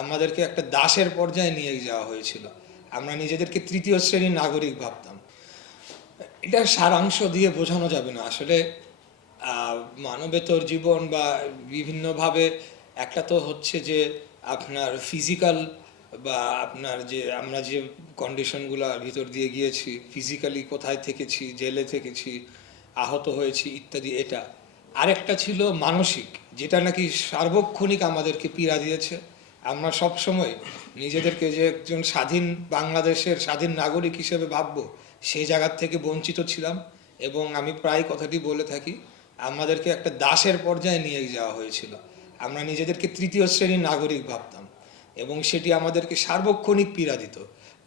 আমাদেরকে একটা দাসের পর্যায়ে নিয়ে যাওয়া হয়েছিল। আমরা নিজেদেরকে তৃতীয় শ্রেণীর নাগরিক ভাবতাম। এটা সারাংশ দিয়ে বোঝানো যাবে না আসলে। মানবেতর জীবন বা বিভিন্নভাবে একটা তো হচ্ছে যে আপনার ফিজিক্যাল বা আপনার যে আমরা যে কন্ডিশনগুলোর ভিতর দিয়ে গিয়েছি, ফিজিক্যালি কোথায় থেকেছি, জেলে থেকেছি, আহত হয়েছি ইত্যাদি। এটা আরেকটা ছিল মানসিক, যেটা নাকি সার্বক্ষণিক আমাদেরকে পীড়া দিয়েছে। আমরা সব সময় নিজেদেরকে যে একজন স্বাধীন বাংলাদেশের স্বাধীন নাগরিক হিসেবে ভাববো, সেই জায়গার থেকে বঞ্চিত ছিলাম। এবং আমি প্রায় কথাটি বলে থাকি, আমাদেরকে একটা দাসের পর্যায়ে নিয়ে যাওয়া হয়েছিল। আমরা নিজেদেরকে তৃতীয় শ্রেণীর নাগরিক ভাবতাম এবং সেটি আমাদেরকে সার্বক্ষণিক পীড়া দিত।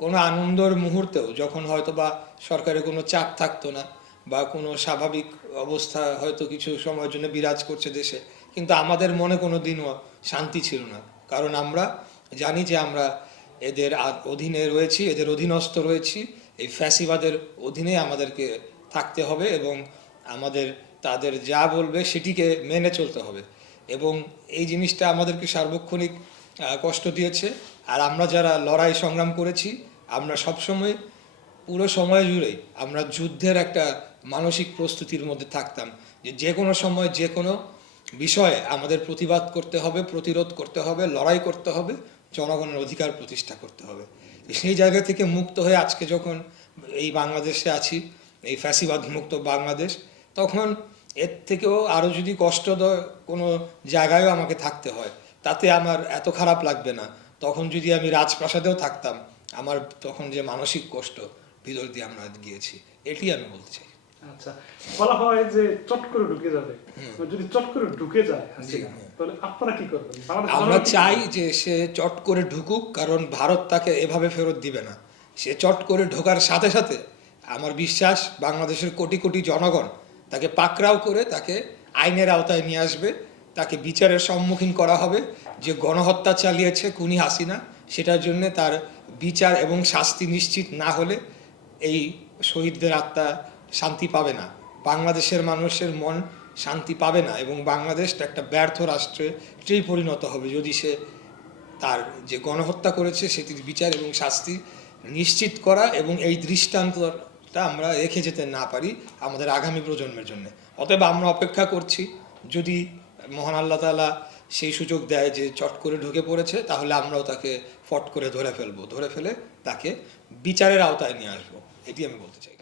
কোনো আনন্দের মুহূর্তেও যখন হয়তো বা সরকারের কোনো চাপ থাকতো না বা কোনো স্বাভাবিক অবস্থা হয়তো কিছু সময়ের জন্য বিরাজ করছে দেশে, কিন্তু আমাদের মনে কোনো দিনও শান্তি ছিল না। কারণ আমরা জানি যে আমরা এদের অধীনে রয়েছি, এদের অধীনস্থ রয়েছি। এই ফ্যাসিবাদের অধীনে আমাদেরকে থাকতে হবে এবং আমাদের তাদের যা বলবে সেটিকে মেনে চলতে হবে। এবং এই জিনিসটা আমাদেরকে সার্বক্ষণিক কষ্ট দিয়েছে। আর আমরা যারা লড়াই সংগ্রাম করেছি, আমরা সবসময় পুরো সময় জুড়েই আমরা যুদ্ধের একটা মানসিক প্রস্তুতির মধ্যে থাকতাম, যে যে কোনো সময় যে কোনো বিষয়ে আমাদের প্রতিবাদ করতে হবে, প্রতিরোধ করতে হবে, লড়াই করতে হবে, জনগণের অধিকার প্রতিষ্ঠা করতে হবে। সেই জায়গা থেকে মুক্ত হয়ে আজকে যখন এই বাংলাদেশে আছি, এই ফ্যাসিবাদ মুক্ত বাংলাদেশ, তখন এর থেকেও আরও যদি কোনো জায়গায়ও আমাকে থাকতে হয়, তাতে আমার এত খারাপ লাগবে না। তখন যদি আমি রাজপ্রাসাদেও থাকতাম, আমার তখন যে মানসিক কষ্ট ভিতর দিয়ে আমরা গিয়েছি, এটি আমি বলতে চাই। আচ্ছা, বলা হয় যে চট করে ঢুকে যাবে, যদি চট করে ঢুকে যায় তাহলে আপনারা কি করবেন? আমরা চাই যে সে চট করে ঢুকুক, কারণ ভারত তাকে এভাবে ফেরত দিবে না। সে চট করে ঢোকার সাথে সাথে আমার বিশ্বাস বাংলাদেশের কোটি কোটি জনগণ তাকে পাকড়াও করে তাকে আইনের আওতায় নিয়ে আসবে, তাকে বিচারের সম্মুখীন করা হবে। যে গণহত্যা চালিয়েছে খুনি হাসিনা, সেটার জন্য তার বিচার এবং শাস্তি নিশ্চিত না হলে এই শহীদদের আত্মা শান্তি পাবে না, বাংলাদেশের মানুষের মন শান্তি পাবে না, এবং বাংলাদেশটা একটা ব্যর্থ রাষ্ট্রেই পরিণত হবে যদি সে তার যে গণহত্যা করেছে সেটির বিচার এবং শাস্তি নিশ্চিত করা এবং এই দৃষ্টান্তটা আমরা রেখে যেতে না পারি আমাদের আগামী প্রজন্মের জন্য। অতএব আমরা অপেক্ষা করছি, যদি মহান আল্লাহ তাআলা সেই সুযোগ দেয় যে চট করে ঢুকে পড়েছে, তাহলে আমরাও তাকে ফট করে ধরে ফেলে তাকে বিচারের আওতায় নিয়ে আসবো। এটি আমি বলতে চাই।